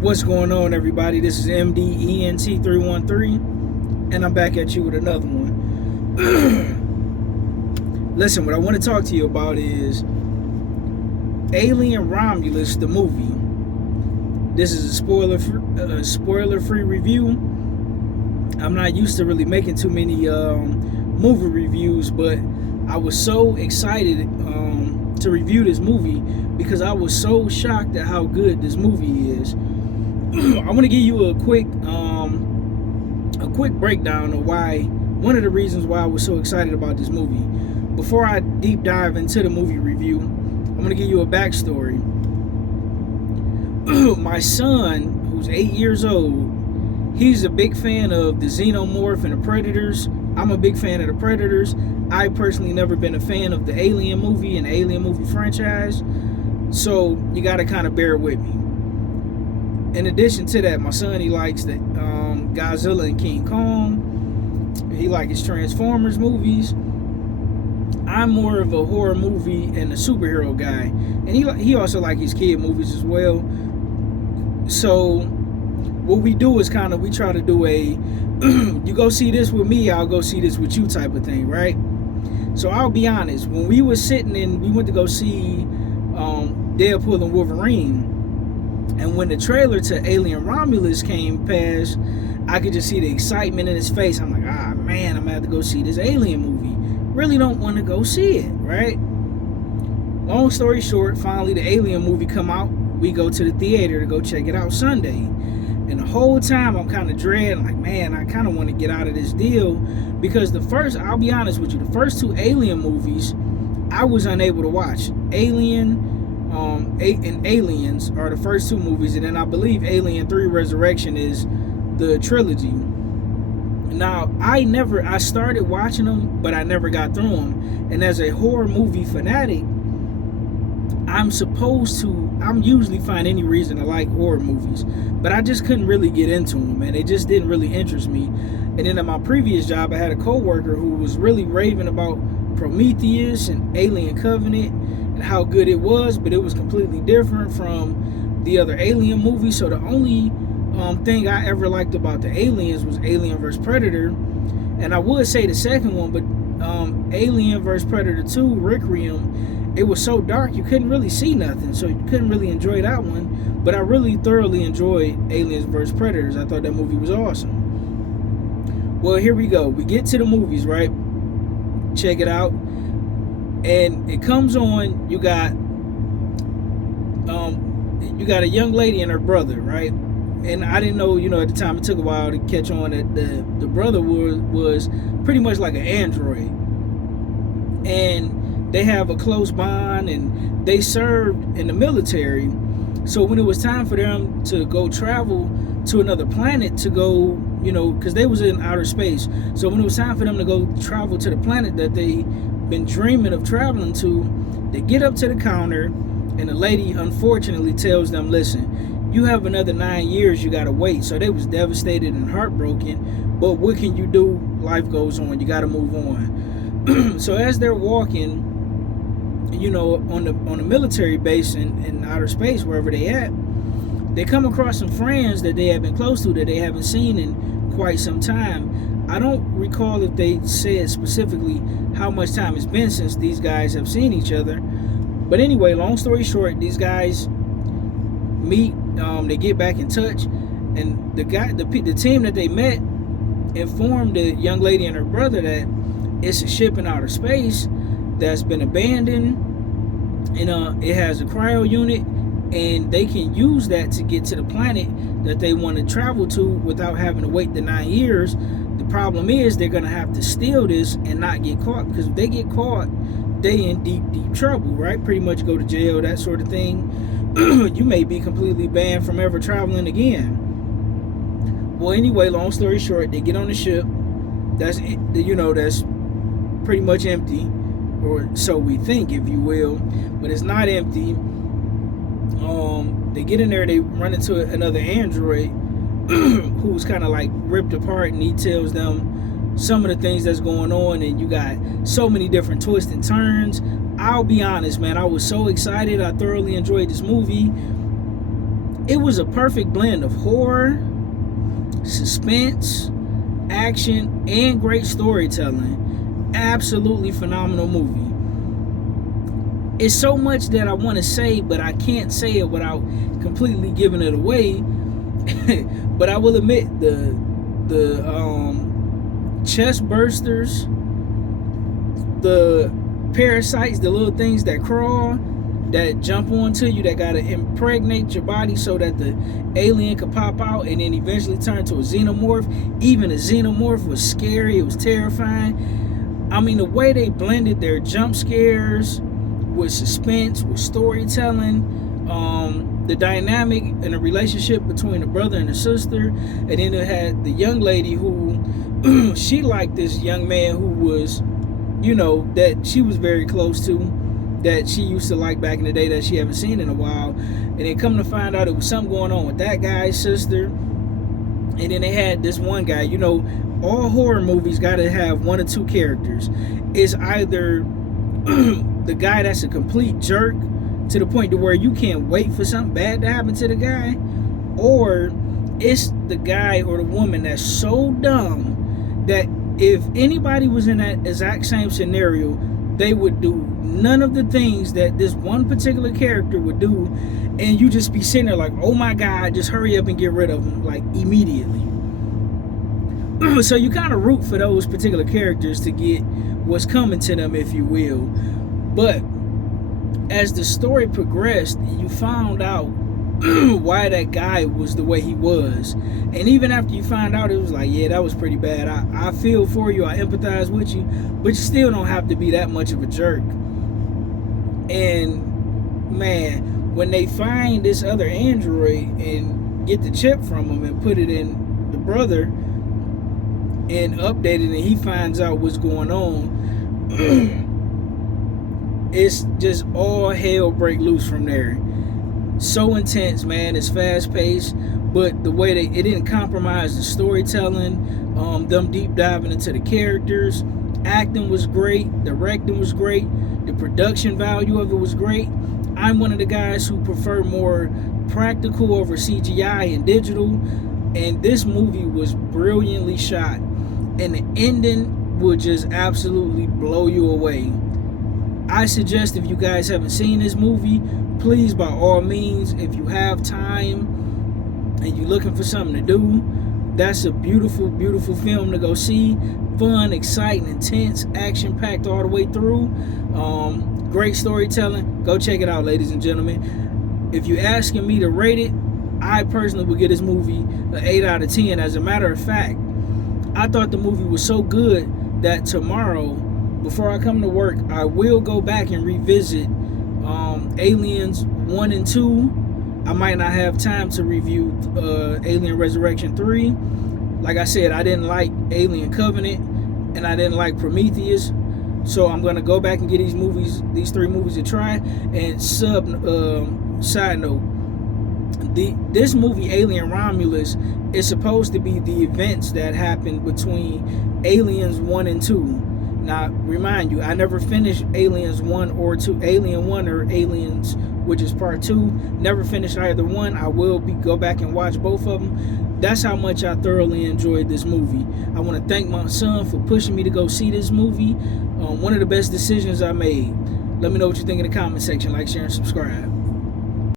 What's going on, everybody? This is MDENT313, and I'm back at you with another one. Listen, what I want to talk to you about is Alien Romulus, the movie. This is a spoiler-free review. I'm not used to really making too many movie reviews, but I was so excited to review this movie because I was so shocked at how good this movie is. I want to give you a quick breakdown of one of the reasons why I was so excited about this movie. Before I deep dive into the movie review, I'm going to give you a backstory. My son, who's 8 years old, he's a big fan of the Xenomorph and the Predators. I'm a big fan of the Predators. I personally never been a fan of the Alien movie and the Alien movie franchise, so you got to kind of bear with me. In addition to that, my son, he likes the Godzilla and King Kong. He likes his Transformers movies. I'm more of a horror movie and a superhero guy, and he also likes his kid movies as well. So what we do is we try to do a you go see this with me, I'll go see this with you type of thing, right? So I'll be honest, when we went to go see Deadpool and Wolverine, and when the trailer to Alien Romulus came past, I could just see the excitement in his face. I'm like, man, I'm gonna have to go see this Alien movie. Really don't want to go see it, right? Long story short, finally the Alien movie come out. We go to the theater to go check it out Sunday. And the whole time I'm kind of dreading, like, man, I kind of want to get out of this deal, because I'll be honest with you, the first two Alien movies I was unable to watch. Alien and Aliens are the first two movies, and then I believe Alien 3 Resurrection is the trilogy. Now, I started watching them, but I never got through them. And as a horror movie fanatic, I'm usually find any reason to like horror movies, but I just couldn't really get into them, and it just didn't really interest me. And then at my previous job, I had a coworker who was really raving about Prometheus and Alien Covenant and how good it was, but it was completely different from the other Alien movies. So the only thing I ever liked about the Aliens was Alien vs. Predator, and I would say the second one, but Alien vs. Predator 2 Requiem, it was so dark you couldn't really see nothing, so you couldn't really enjoy that one. But I really thoroughly enjoyed Aliens vs. Predators. I thought that movie was awesome. Well, here we go. We get to the movies, right? Check it out. And it comes on, you got a young lady and her brother, right? And I didn't know, at the time, it took a while to catch on that the brother was pretty much like an android. And they have a close bond, and they served in the military. So when it was time for them to go travel to another planet to go, because they was in outer space. So when it was time for them to go travel to the planet that they been dreaming of traveling to, they get up to the counter, and the lady unfortunately tells them, listen, you have another 9 years you gotta wait. So they was devastated and heartbroken, but what can you do? Life goes on, you gotta move on. So as they're walking, on the military base in outer space, wherever they at, they come across some friends that they have been close to that they haven't seen in quite some time. I don't recall if they said specifically how much time it's been since these guys have seen each other. But anyway, long story short, these guys meet, they get back in touch, and the team that they met informed the young lady and her brother that it's a ship in outer space that's been abandoned, and it has a cryo unit, and they can use that to get to the planet that they want to travel to without having to wait the 9 years. The problem is they're going to have to steal this and not get caught, because if they get caught, they in deep trouble, right? Pretty much go to jail, that sort of thing. You may be completely banned from ever traveling again. Well, anyway, long story short, they get on the ship. That's pretty much empty, or so we think, if you will, but it's not empty. They get in there, they run into another android who's kind of like ripped apart, and he tells them some of the things that's going on, and you got so many different twists and turns. I'll be honest, man, I was so excited. I thoroughly enjoyed this movie. It was a perfect blend of horror, suspense, action, and great storytelling. Absolutely phenomenal movie. It's so much that I want to say, but I can't say it without completely giving it away. But I will admit, the chest bursters, the parasites, the little things that crawl, that jump onto you, that gotta impregnate your body so that the alien could pop out and then eventually turn to a xenomorph. Even a xenomorph was scary. It was terrifying. I mean, the way they blended their jump scares with suspense, with storytelling, the dynamic and the relationship between the brother and the sister, and then it had the young lady who she liked this young man who was, that she was very close to, that she used to like back in the day, that she haven't seen in a while. And then come to find out it was something going on with that guy's sister. And then they had this one guy. All horror movies got to have one or two characters. It's either the guy that's a complete jerk to the point to where you can't wait for something bad to happen to the guy, or it's the guy or the woman that's so dumb that if anybody was in that exact same scenario, they would do none of the things that this one particular character would do, and you just be sitting there like, oh my God, just hurry up and get rid of them, like, immediately. So you kind of root for those particular characters to get what's coming to them, if you will. But as the story progressed, you found out why that guy was the way he was. And even after you find out, it was like, yeah, that was pretty bad. I feel for you, I empathize with you, but you still don't have to be that much of a jerk. And man, when they find this other android and get the chip from him and put it in the brother and update it, and he finds out what's going on, it's just all hell break loose from there. So intense, man. It's fast paced, but the way it didn't compromise the storytelling, them deep diving into the characters. Acting was great, directing was great, the production value of it was great. I'm one of the guys who prefer more practical over CGI and digital, and this movie was brilliantly shot, and the ending would just absolutely blow you away. I suggest, if you guys haven't seen this movie, please, by all means, if you have time and you're looking for something to do, that's a beautiful, beautiful film to go see. Fun, exciting, intense, action-packed all the way through. Great storytelling. Go check it out, ladies and gentlemen. If you're asking me to rate it, I personally would give this movie an 8 out of 10. As a matter of fact, I thought the movie was so good that tomorrow, before I come to work, I will go back and revisit Aliens 1 and 2. I might not have time to review Alien Resurrection 3. Like I said, I didn't like Alien Covenant, and I didn't like Prometheus. So I'm going to go back and get these 3 movies a try. And side note, this movie, Alien Romulus, is supposed to be the events that happened between Aliens 1 and 2. Now, remind you, I never finished Aliens 1 or 2. Alien 1 or Aliens, which is part 2. Never finished either one. I will go back and watch both of them. That's how much I thoroughly enjoyed this movie. I want to thank my son for pushing me to go see this movie. One of the best decisions I made. Let me know what you think in the comment section. Like, share, and subscribe.